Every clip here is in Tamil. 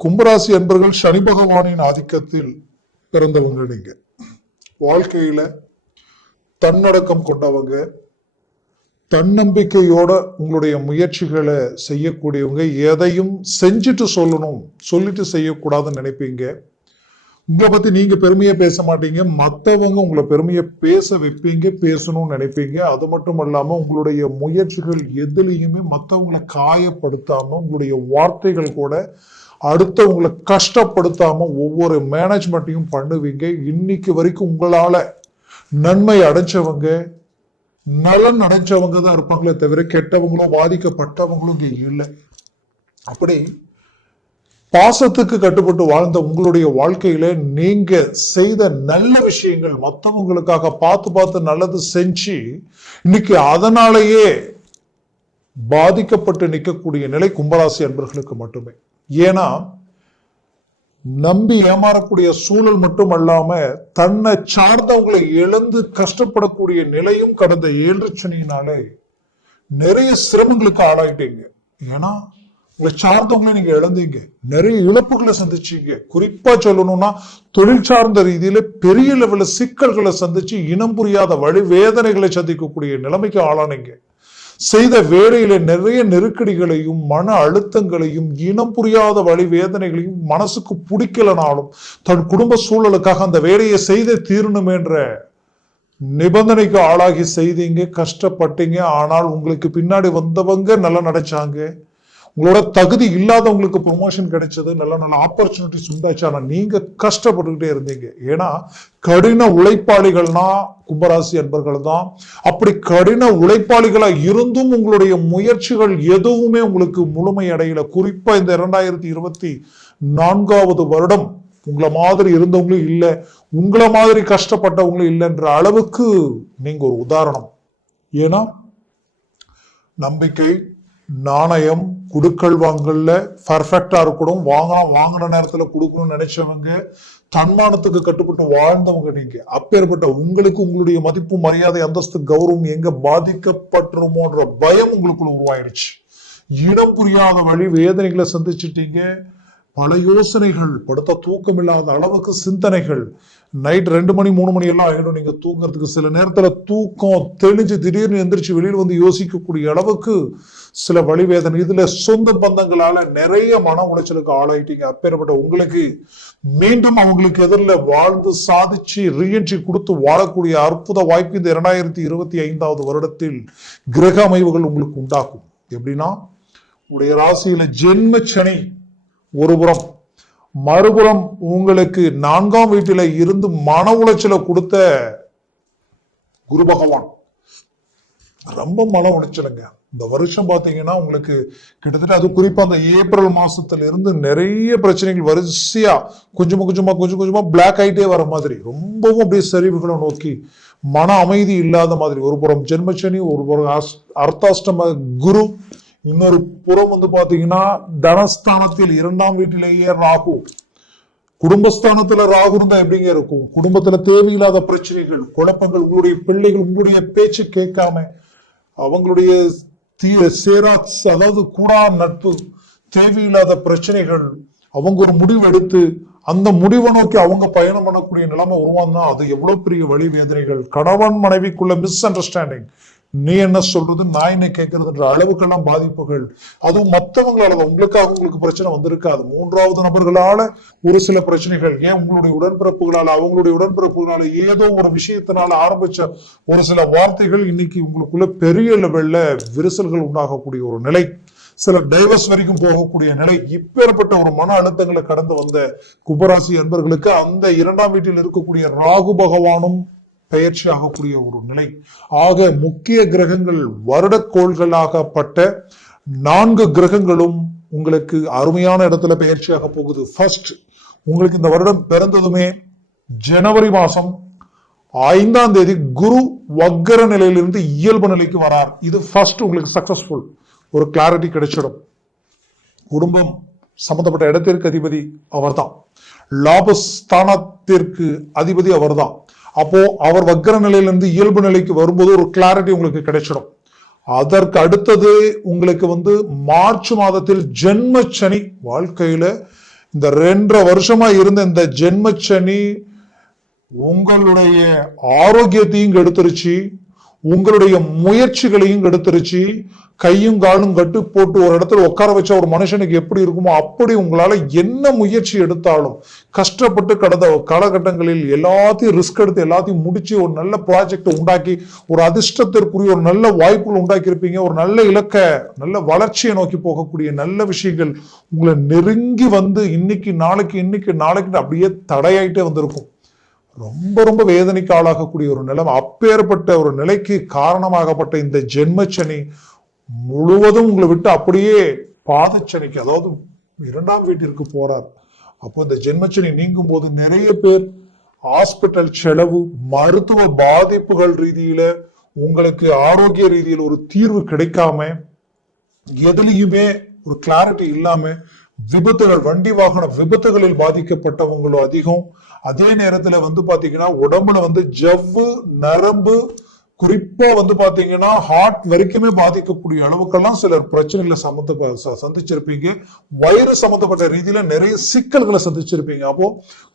கும்பராசி என்பர்கள் சனி பகவானின் ஆதிக்கத்தில் பிறந்தவங்க. நீங்க வாழ்க்கையில தன்னடக்கம் கொண்டவங்க, தன்னம்பிக்கையோட உங்களுடைய முயற்சிகளை செய்யக்கூடியவங்க. எதையும் செஞ்சுட்டு சொல்லணும், சொல்லிட்டு செய்யக்கூடாதுன்னு நினைப்பீங்க. உங்களை பத்தி நீங்க பெருமையா பேச மாட்டீங்க, மற்றவங்க உங்களை பெருமையா பேச வைப்பீங்க, பேசணும்னு நினைப்பீங்க. அது மட்டும் இல்லாம உங்களுடைய முயற்சிகள் எதுலையுமே மற்றவங்களை காயப்படுத்தாம, உங்களுடைய வார்த்தைகள் கூட அடுத்தவங்களை கஷ்டப்படுத்தாம ஒவ்வொரு மேனேஜ்மெண்ட்டையும் பண்ணுவீங்க. இன்னைக்கு வரைக்கும் உங்களால நன்மை அடைஞ்சவங்க, நலன் அடைஞ்சவங்க தான் இருப்பாங்களே தவிர கெட்டவங்களும் பாதிக்கப்பட்டவங்களும் இங்க இல்லை. அப்படி பாசத்துக்கு கட்டுப்பட்டு வாழ்ந்த உங்களுடைய வாழ்க்கையில நீங்க செய்த நல்ல விஷயங்கள், மற்றவங்களுக்காக பார்த்து பார்த்து நல்லது செஞ்சு இன்னைக்கு அதனாலேயே பாதிக்கப்பட்டு நிற்கக்கூடிய நிலை கும்பராசி அன்பர்களுக்கு மட்டுமே. ஏன்னா நம்பி ஏமாறக்கூடிய சூழல் மட்டும் அல்லாம தன்னை சார்ந்தவங்களை இழந்து கஷ்டப்படக்கூடிய நிலையும் கடந்த 7 சனியினாலே நிறைய சிரமங்களுக்கு ஆளாயிட்டீங்க. ஏன்னா உங்களை சார்ந்தவங்களை நீங்க இழந்தீங்க, நிறைய இழப்புகளை சந்திச்சீங்க. குறிப்பா சொல்லணும்னா தொழில் சார்ந்த ரீதியில பெரிய லெவல்ல சிக்கல்களை சந்திச்சு இனம் புரியாத வழி வேதனைகளை சந்திக்கக்கூடிய நிலைமைக்கு ஆளானீங்க. செய்த வேலையில நிறைய நெருக்கடிகளையும் மன அழுத்தங்களையும் இனம் புரியாத வழி வேதனைகளையும் மனசுக்கு பிடிக்கலனாலும் தன் குடும்ப சூழலுக்காக அந்த வேலையை செய்தே தீரணும் என்ற நிபந்தனைக்கு ஆளாகி செய்தீங்க, கஷ்டப்பட்டீங்க. ஆனால் உங்களுக்கு பின்னாடி வந்தவங்க நல்லா நினைச்சாங்க, உங்களோட தகுதி இல்லாதவங்களுக்கு ப்ரொமோஷன் கிடைச்சது, நல்ல நல்ல ஆப்பர்ச்சுனிட்டிஸ் உண்டாச்சு. ஆனா நீங்க கஷ்டப்பட்டுக்கிட்டே இருந்தீங்க. ஏன்னா கடின உழைப்பாளிகள்னா கும்பராசி அன்பர்கள் தான். அப்படி கடின உழைப்பாளிகளா இருந்தும் உங்களுடைய முயற்சிகள் எதுவுமே உங்களுக்கு முழுமை அடையல. குறிப்பா இந்த 2024வது வருடம் உங்களை மாதிரி இருந்தவங்களும் இல்லை, உங்களை மாதிரி கஷ்டப்பட்டவங்களும் இல்லைன்ற அளவுக்கு நீங்க ஒரு உதாரணம். ஏன்னா நம்பிக்கை, நாணயம், குடுக்கல் வாங்கல பர்ஃபெக்டா இருக்கணும், வாங்கின நேரத்துல கொடுக்கணும்னு நினைச்சவங்க, தன்மானத்துக்கு கட்டுப்பட்டு வாழ்ந்தவங்க நீங்க. அப்பேற்பட்ட உங்களுக்கு உங்களுடைய மதிப்பு, மரியாதை, அந்தஸ்து, கௌரவம் எங்க பாதிக்கப்பட்டுருமோன்ற பயம் உங்களுக்குள்ள உருவாயிருச்சு. இடம் புரியாத வழி வேதனைகளை சந்திச்சுட்டீங்க. பல யோசனைகள், படுத்த தூக்கம் இல்லாத அளவுக்கு சிந்தனைகள். நைட் 2 மணி 3 மணி எல்லாம் ஆகிடும் நீங்க தூங்குறதுக்கு. சில நேரத்துல தூக்கம் தெளிஞ்சு திடீர்னு எந்திரிச்சு வெளியில் வந்து யோசிக்கக்கூடிய அளவுக்கு சில வழி வேதனை. இதுல சொந்த பந்தங்களால நிறைய மன உளைச்சலுக்கு ஆளாயிட்டீங்க. அப்பேற்பட்ட உங்களுக்கு மீண்டும் அவங்களுக்கு எதிரில் வாழ்ந்து சாதிச்சு ரீஎன்ட்ரி கொடுத்து வாழக்கூடிய அற்புத வாய்ப்பு இந்த 2025வது வருடத்தில் கிரக அமைவுகள் உங்களுக்கு உண்டாக்கும். எப்படின்னா உடைய ராசியில ஜென்ம சனி ஒருபுறம், மறுபுறம் உங்களுக்கு 4ஆம் வீட்டில இருந்து மன உளைச்சலை கொடுத்த குரு பகவான் ரொம்ப மன உளைச்சலுங்க. இந்த வருஷம் பாத்தீங்கன்னா உங்களுக்கு கிட்டத்தட்ட, அது குறிப்பா அந்த ஏப்ரல் மாசத்துல இருந்து நிறைய பிரச்சனைகள் வரிசையா கொஞ்சம் கொஞ்சமா பிளாக் ஆயிட்டே வர மாதிரி, ரொம்பவும் அப்படியே சரிவுகளை நோக்கி மன அமைதி இல்லாத மாதிரி. ஒரு புறம் ஜென்மச்சனி, ஒரு புறம் அர்த்தாஷ்டம குரு, இன்னொரு புறம் வந்து பாத்தீங்கன்னா தனஸ்தானத்தில் 2ஆம் வீட்டிலேயே ராகு. குடும்பஸ்தானத்துல ராகு இருந்தா எப்படிங்க இருக்கும்? குடும்பத்துல தேவையில்லாத பிரச்சனைகள், குழப்பங்கள், உங்களுடைய பிள்ளைகள் உங்களுடைய பேச்சு கேட்காம அவங்களுடைய அதாவது கூடா நட்பு, தேவையில்லாத பிரச்சனைகள், அவங்க ஒரு முடிவு எடுத்து அந்த முடிவை நோக்கி அவங்க பயணம் பண்ணக்கூடிய நிலைமை உருவானா அது எவ்வளவு பெரிய வழி வேதனைகள். கணவன் மனைவிக்குள்ள மிஸ் அண்டர்ஸ்டாண்டிங், நீ என்ன சொல்றது நான் என்ன கேட்கறதுன்ற அளவுக்கெல்லாம் பாதிப்புகள். அதுவும் மற்றவங்களால, உங்களுக்காக உங்களுக்கு பிரச்சனை வந்திருக்காது, 3வது நபர்களால ஒரு சில பிரச்சனைகள், ஏன் உங்களுடைய உடன்பிறப்புகளால, அவங்களுடைய உடன்பிறப்புகளால, ஏதோ ஒரு விஷயத்தினால ஆரம்பிச்ச ஒரு சில வார்த்தைகள் இன்னைக்கு உங்களுக்குள்ள பெரிய லெவல்ல விரிசல்கள் உண்டாகக்கூடிய ஒரு நிலை, சில டைவர்ஸ் வரைக்கும் போகக்கூடிய நிலை. இப்பேற்பட்ட ஒரு மன அழுத்தங்களை கடந்து வந்த கும்பராசி அன்பர்களுக்கு அந்த 2ஆம் வீட்டில் இருக்கக்கூடிய ராகு பகவானும் பயிற்சி ஆகக்கூடிய ஒரு நிலை. ஆக முக்கிய கிரகங்கள், வருடக்கோள்களாகப்பட்ட 4 கிரகங்களும் உங்களுக்கு அருமையான இடத்துல பயிற்சியாக போகுது. ஃபர்ஸ்ட், உங்களுக்கு இந்த வருடம் பிறந்ததுமே ஜனவரி மாசம் 5ஆம் தேதி குரு வக்கர நிலையிலிருந்து இயல்பு நிலைக்கு வரார். இது ஃபர்ஸ்ட் உங்களுக்கு சக்சஸ்ஃபுல், ஒரு கிளாரிட்டி கிடைச்சிடும். குடும்பம் சம்பந்தப்பட்ட இடத்திற்கு அதிபதி அவர்தான், லாபஸ்தானத்திற்கு அதிபதி அவர்தான். அப்போ அவர் வக்கர நிலையிலிருந்து இயல்பு நிலைக்கு வரும்போது ஒரு கிளாரிட்டி உங்களுக்கு கிடைச்சிடும். அதற்கு அடுத்தது உங்களுக்கு மார்ச் மாதத்தில் ஜென்ம சனி, வாழ்க்கையில இந்த 2.5 வருஷமா இருந்த இந்த ஜென்மச்சனி உங்களுடைய ஆரோக்கியத்தையும் கெடுத்துருச்சு, உங்களுடைய முயற்சிகளையும் கெடுத்துருச்சு. கையும் காலும் கட்டு போட்டு ஒரு இடத்துல உட்கார வச்சா ஒரு மனுஷனுக்கு எப்படி இருக்குமோ அப்படி உங்களால என்ன முயற்சி எடுத்தாலும் கஷ்டப்பட்டு கடந்த காலகட்டங்களில் எல்லாத்தையும் ரிஸ்க் எடுத்து எல்லாத்தையும் முடிச்சு ஒரு நல்ல ப்ராஜெக்ட் உண்டாக்கி ஒரு அதிர்ஷ்டத்திற்குரிய ஒரு நல்ல வாய்ப்புகள் உண்டாக்கி இருப்பீங்க. ஒரு நல்ல இலக்க நல்ல வளர்ச்சியை நோக்கி போகக்கூடிய நல்ல விஷயங்கள் உங்களை நெருங்கி வந்து இன்னைக்கு நாளைக்கு அப்படியே தடையாயிட்டே வந்திருக்கும். ரொம்ப ரொம்ப வேதனைக்கு ஆளாகக்கூடிய ஒரு நிலைமை. அப்பேற்பட்ட ஒரு நிலைக்கு காரணமாகப்பட்ட இந்த ஜென்மச்சனி முழுவதும் உங்களை விட்டு அப்படியே பாதச்சனிக்கு, அதாவது 2ஆம் வீட்டிற்கு போறார். அப்போ இந்த ஜென்மச்சனி நீங்கும் போது நிறைய பேர் ஹாஸ்பிட்டல் செலவு, மருத்துவ பாதிப்புகள் ரீதியில உங்களுக்கு ஆரோக்கிய ரீதியில் ஒரு தீர்வு கிடைக்காம, எதுலையுமே ஒரு கிளாரிட்டி இல்லாம விபத்துகள், வண்டி வாகன விபத்துகளில் பாதிக்கப்பட்டவங்களும் அதிகம். அதே நேரத்துல வந்து பாத்தீங்கன்னா உடம்புல வந்து ஜவ்வு, நரம்பு, குறிப்பா வந்து பாத்தீங்கன்னா ஹார்ட் வரைக்குமே பாதிக்கக்கூடிய அளவுக்கெல்லாம் சிலர் பிரச்சனைகளை சந்திச்சிருப்பீங்க. வயிறு சம்பந்தப்பட்ட ரீதியில நிறைய சிக்கல்களை சந்திச்சிருப்பீங்க. அப்போ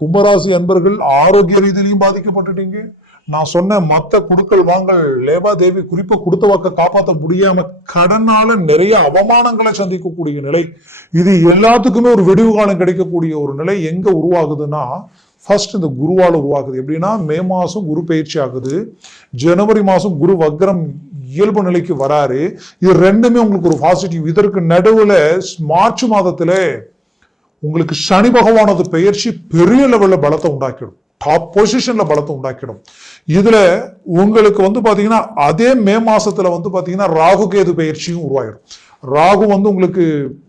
கும்பராசி அன்பர்கள் ஆரோக்கிய ரீதியிலையும் பாதிக்கப்பட்டுட்டீங்க. நான் சொன்ன மத்த குடுக்கல் வாங்கல் லேவாதேவி குறிப்பா கொடுத்த வாக்க காப்பாற்ற முடியாம கடனால நிறைய அவமானங்களை சந்திக்கக்கூடிய நிலை, இது எல்லாத்துக்குமே ஒரு விடிவு காலம் கிடைக்கக்கூடிய ஒரு நிலை எங்க உருவாகுதுன்னா, ஃபர்ஸ்ட் இந்த குருவால் உருவாகுது. எப்படின்னா மே மாசம் குரு பயிற்சி ஆகுது, ஜனவரி மாசம் குரு வக்ரம் இயல்பு நிலைக்கு வராரு. இது ரெண்டுமே உங்களுக்கு ஒரு பாசிட்டிவ். இதற்கு நடுவுல மார்ச் மாதத்துல உங்களுக்கு சனி பகவானது பெயர்ச்சி பெரிய லெவல்ல பலத்தை உண்டாக்கிடும், டாப் பொசிஷன்ல பலத்தை உண்டாக்கிடும். இதுல உங்களுக்கு வந்து பாத்தீங்கன்னா அதே மே மாசத்துல வந்து பாத்தீங்கன்னா ராகு கேது பெயர்ச்சியும் உருவாகிடும். ராகு வந்து உங்களுக்கு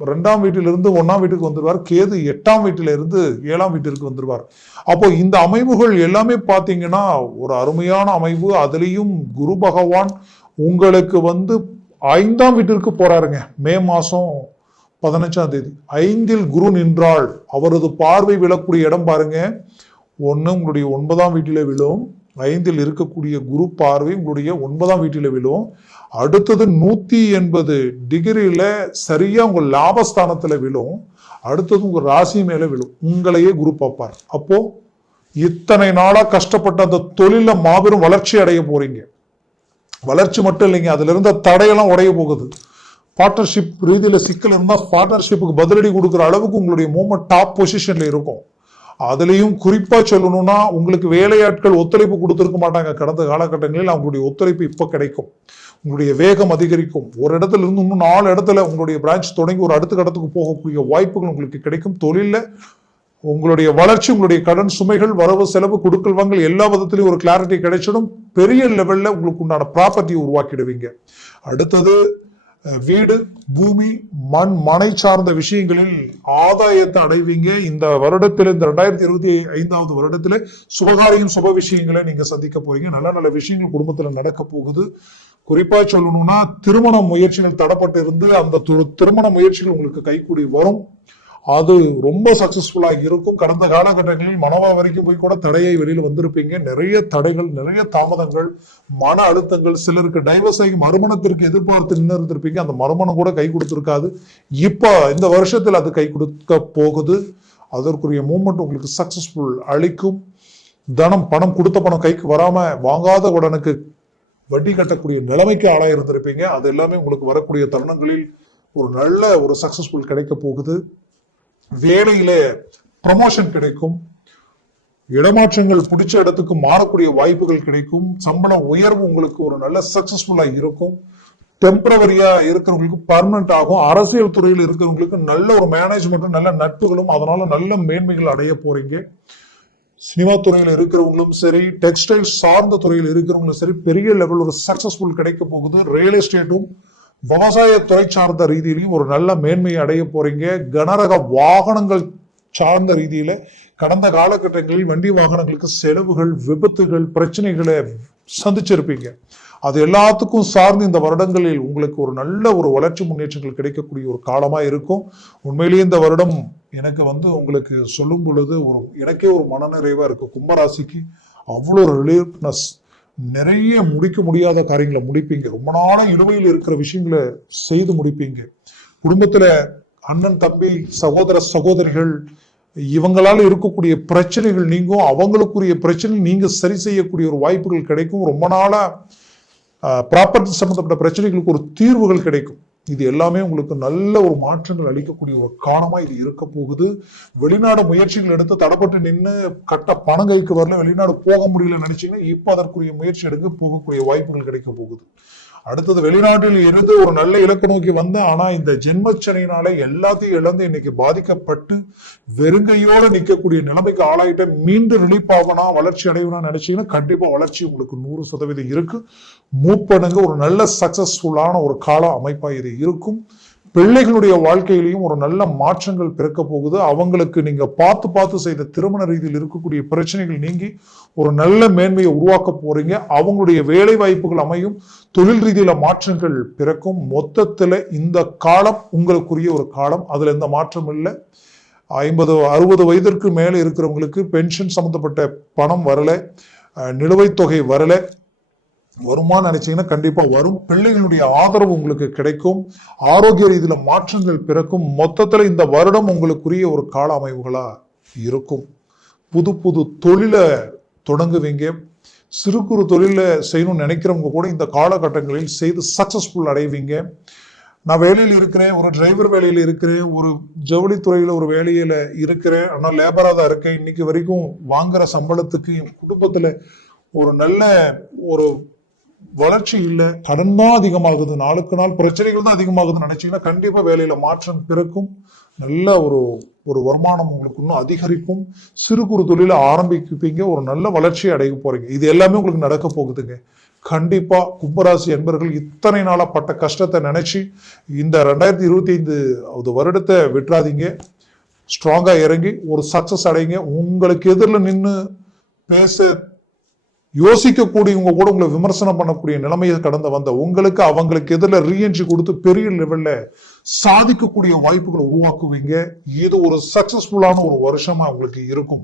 2ஆம் வீட்டிலிருந்து 1ஆம் வீட்டுக்கு வந்துருவார், கேது 8ஆம் வீட்டில இருந்து 7ஆம் வீட்டிற்கு வந்துருவார். அப்போ இந்த அமைவுகள் எல்லாமே பாத்தீங்கன்னா ஒரு அருமையான அமைவு. அதுலயும் குரு பகவான் உங்களுக்கு வந்து 5ஆம் வீட்டிற்கு போறாருங்க. மே மாசம் 15ஆம் தேதி 5இல் குரு நின்றால் அவரது பார்வை விழக்கூடிய இடம் பாருங்க. ஒண்ணு உங்களுடைய 9ஆம் வீட்டில விழும், 5இல் இருக்கக்கூடிய குரு பார்வை உங்களுடைய 9ஆம் வீட்டில விழும். அடுத்தது 180 டிகிரியில சரியா உங்க லாபஸ்தானத்துல விழும். அடுத்தது உங்க ராசி மேல விழும், உங்களையே குரு பார்ப்பார். அப்போ இத்தனை நாளா கஷ்டப்பட்ட அந்த தொழில மாபெரும் வளர்ச்சி அடைய போறீங்க. வளர்ச்சி மட்டும் இல்லைங்க, அதுல இருந்த தடையெல்லாம் உடைய போகுது. பார்ட்னர்ஷிப் ரீதியில சிக்கல் இருந்தா பார்ட்னர்ஷிப்புக்கு பதிலடி கொடுக்குற அளவுக்கு உங்களுடைய மூவ்மெண்ட் டாப் பொசிஷன்ல இருக்கும். அதுலயும் குறிப்பா சொல்லணும்னா உங்களுக்கு வேலையாட்கள் ஒத்துழைப்பு கொடுத்திருக்க மாட்டாங்க கடந்த காலகட்டங்களில், அவங்களுடைய ஒத்துழைப்பு இப்ப கிடைக்கும். உங்களுடைய வேகம் அதிகரிக்கும். ஒரு இடத்துல இருந்து இன்னும் 4 இடத்துல உங்களுடைய பிரான்ச் தொடங்கி ஒரு அடுத்த இடத்துக்கு போகக்கூடிய வாய்ப்புகள் உங்களுக்கு கிடைக்கும். தொழில உங்களுடைய வளர்ச்சி, உங்களுடைய கடன் சுமைகள், வரவு செலவு, கொடுக்கல் வாங்கல் எல்லா விதத்திலையும் ஒரு கிளாரிட்டி கிடைச்சிடும். பெரிய லெவல்ல உங்களுக்கு உண்டான ப்ராப்பர்ட்டி உருவாக்கிடுவீங்க. அடுத்தது வீடு, பூமி, மண், மனை சார்ந்த விஷயங்களில் ஆதாயத்தை அடைவீங்க. இந்த வருடத்தில், இந்த 2025ஆவது வருடத்துல சுபகாரியம், சுப விஷயங்களை நீங்க சந்திக்க போறீங்க. நல்ல நல்ல விஷயங்கள் குடும்பத்துல நடக்க போகுது. குறிப்பா சொல்லணும்னா திருமண முயற்சிகள் தடப்பட்டு இருந்து அந்த திருமண முயற்சிகள் உங்களுக்கு கைகூடி வரும். அது ரொம்ப சக்சஸ்ஃபுல்லா இருக்கும். கடந்த காலகட்டங்களில் மனவா வரைக்கும் போய் கூட தடையை வெளியில வந்திருப்பீங்க. நிறைய தடைகள், நிறைய தாமதங்கள், மன அழுத்தங்கள், சிலருக்கு டைவர்ஸ் ஆகி மறுமணத்திற்கு எதிர்பார்த்து நின்று இருந்திருப்பீங்க. அந்த மறுமணம் கூட கை கொடுத்திருக்காது. இப்ப இந்த வருஷத்துல அது கை கொடுக்க போகுது. அதற்குரிய மூவ்மெண்ட் உங்களுக்கு சக்சஸ்ஃபுல் அளிக்கும். தனம், பணம், கொடுத்த பணம் கைக்கு வராம வாங்காத உடனுக்கு வட்டி கட்டக்கூடிய நிலைமைக்கு ஆளாயிருந்திருப்பீங்க. அது எல்லாமே உங்களுக்கு வரக்கூடிய தருணங்களில் ஒரு நல்ல ஒரு சக்சஸ்ஃபுல் கிடைக்க போகுது. வேலையில ப்ரமோஷன் கிடைக்கும். இடமாற்றங்கள் பிடிச்ச இடத்துக்கு மாறக்கூடிய வாய்ப்புகள் கிடைக்கும். சம்பள உயர்வு உங்களுக்கு ஒரு நல்ல சக்சஸ்ஃபுல்லா இருக்கும். டெம்பரவரியா இருக்கிறவங்களுக்கு பர்மனன்ட் ஆகும். அரசியல் துறையில் இருக்கிறவங்களுக்கு நல்ல ஒரு மேனேஜ்மெண்ட்டும் நல்ல நட்புகளும், அதனால நல்ல மேன்மைகள் அடைய போறீங்க. சினிமா துறையில் இருக்கிறவங்களும் சரி, டெக்ஸ்டைல் சார்ந்த துறையில் இருக்கிறவங்களும் சரி, பெரிய லெவல் ஒரு சக்சஸ்ஃபுல் கிடைக்க போகுது. ரியல் எஸ்டேட்டும் விவசாயத்துறை சார்ந்த ரீதியிலையும் ஒரு நல்ல மேன்மையை அடைய போறீங்க. கனரக வாகனங்கள் சார்ந்த ரீதியில கடந்த காலகட்டங்களில் வண்டி வாகனங்களுக்கு செலவுகள், விபத்துகள், பிரச்சனைகளை சந்திச்சிருப்பீங்க. அது எல்லாத்துக்கும் சார்ந்து இந்த வருடங்களில் உங்களுக்கு ஒரு நல்ல ஒரு வளர்ச்சி முன்னேற்றங்கள் கிடைக்கக்கூடிய ஒரு காலமா இருக்கும். உண்மையிலேயே இந்த வருடம் எனக்கு வந்து உங்களுக்கு சொல்லும் பொழுது எனக்கே ஒரு மனநிறைவா இருக்கு. கும்பராசிக்கு அவ்வளோ ஒரு ரிலீஃப்னஸ், நிறைய முடிக்க முடியாத காரியங்களை முடிப்பீங்க. ரொம்ப நாளா இழுவையில் இருக்கிற விஷயங்களை செய்து முடிப்பீங்க. குடும்பத்துல அண்ணன், தம்பி, சகோதர, சகோதரிகள் இவங்களால இருக்கக்கூடிய பிரச்சனைகள் நீங்கும், அவங்களுக்குரிய பிரச்சனை நீங்க சரி செய்யக்கூடிய ஒரு வாய்ப்புகள் கிடைக்கும். ரொம்ப நாளா ப்ராப்பர்ட்டி சம்பந்தப்பட்ட பிரச்சனைகளுக்கு ஒரு தீர்வுகள் கிடைக்கும். இது எல்லாமே உங்களுக்கு நல்ல ஒரு மாற்றங்கள் அளிக்கக்கூடிய ஒரு காலமா இது இருக்க போகுது. வெளிநாடு முயற்சிகள் எடுத்து தடப்பட்டு நின்று கட்ட பணம் கைக்கு வரல, வெளிநாடு போக முடியல நினைச்சீங்கன்னா இப்ப அதற்குரிய முயற்சி எடுக்க போகக்கூடிய வாய்ப்புகள் கிடைக்க போகுது. அடுத்தது வெளிநாட்டில் இருந்து ஒரு நல்ல இலக்கு நோக்கி வந்தேன், ஆனா இந்த ஜென்மச்சனையினால எல்லாத்தையும் இழந்து இன்னைக்கு பாதிக்கப்பட்டு வெறுங்கையோட நிற்கக்கூடிய நிலைமைக்கு ஆளாயிட்ட மீண்டும் ரிலீப் ஆகனா வளர்ச்சி அடைவனா நினைச்சீங்கன்னா கண்டிப்பா வளர்ச்சி உங்களுக்கு 100% இருக்கு. மூவ் பண்ணுங்க. ஒரு நல்ல சக்சஸ்ஃபுல்லான ஒரு கால அமைப்பா இது இருக்கும். பிள்ளைகளுடைய வாழ்க்கையிலையும் ஒரு நல்ல மாற்றங்கள் பிறக்க போகுது. அவங்களுக்கு நீங்க பார்த்து செய்த திருமண ரீதியில் இருக்கக்கூடிய பிரச்சனைகள் நீங்கி ஒரு நல்ல மேன்மையை உருவாக்க போறீங்க. அவங்களுடைய வேலை வாய்ப்புகள் அமையும், தொழில் ரீதியில மாற்றங்கள் பிறக்கும். மொத்தத்துல இந்த காலம் உங்களுக்குரிய ஒரு காலம், அதுல எந்த மாற்றம் இல்லை. 50-60 வயதிற்கு மேல இருக்கிறவங்களுக்கு பென்ஷன் சம்பந்தப்பட்ட பணம் வரல, நிலுவைத் தொகை வரல, வருமானு நினைச்சீங்கன்னா கண்டிப்பா வரும். பிள்ளைகளுடைய ஆதரவு உங்களுக்கு கிடைக்கும். ஆரோக்கிய ரீதியில மாற்றங்கள் பிறக்கும். மொத்தத்துல இந்த வருடம் உங்களுக்குரிய ஒரு கால அமைவுகளா இருக்கும். புது தொழிலை தொடங்குவீங்க. சிறு குறு தொழில செய்யணும்னு நினைக்கிறவங்க கூட இந்த காலகட்டங்களில் செய்து சக்சஸ்ஃபுல் அடைவீங்க. நான் வேலையில் இருக்கிறேன், ஒரு டிரைவர் வேலையில் இருக்கிறேன், ஒரு ஜவுளித்துறையில ஒரு வேலையில இருக்கிறேன், ஆனா லேபரா தான் இருக்கேன், இன்னைக்கு வரைக்கும் வாங்குற சம்பளத்துக்கு என் குடும்பத்துல ஒரு நல்ல ஒரு வளர்ச்சி இல்லை, கடன் தான் அதிகமாகுது, நாளுக்கு நாள் பிரச்சனைகள் தான் அதிகமாகுதுன்னு நினைச்சீங்கன்னா கண்டிப்பா வேலையில மாற்றம் பிறக்கும். நல்ல ஒரு வருமானம் உங்களுக்கு இன்னும் அதிகரிக்கும். சிறு குறு தொழில ஆரம்பிப்பீங்க, ஒரு நல்ல வளர்ச்சியை அடைய போறீங்க. இது எல்லாமே உங்களுக்கு நடக்க போகுதுங்க. கண்டிப்பா கும்பராசி என்பர்கள் இத்தனை நாளா பட்ட கஷ்டத்தை நினைச்சு இந்த 2025 வருடத்தை விட்டுறாதீங்க. ஸ்ட்ராங்கா இறங்கி ஒரு சக்சஸ் அடைங்க. உங்களுக்கு எதிரில் நின்று பேச யோசிக்கக்கூடியவங்க கூட உங்களை விமர்சனம் பண்ணக்கூடிய நிலைமையை கடந்து வந்த உங்களுக்கு அவங்களுக்கு எதிரில் ரீஎன்ட்ரி கொடுத்து பெரிய லெவல்ல சாதிக்கக்கூடிய வாய்ப்புகளை உருவாக்குவீங்க. இது ஒரு சக்சஸ்ஃபுல்லான ஒரு வருஷமா உங்களுக்கு இருக்கும்.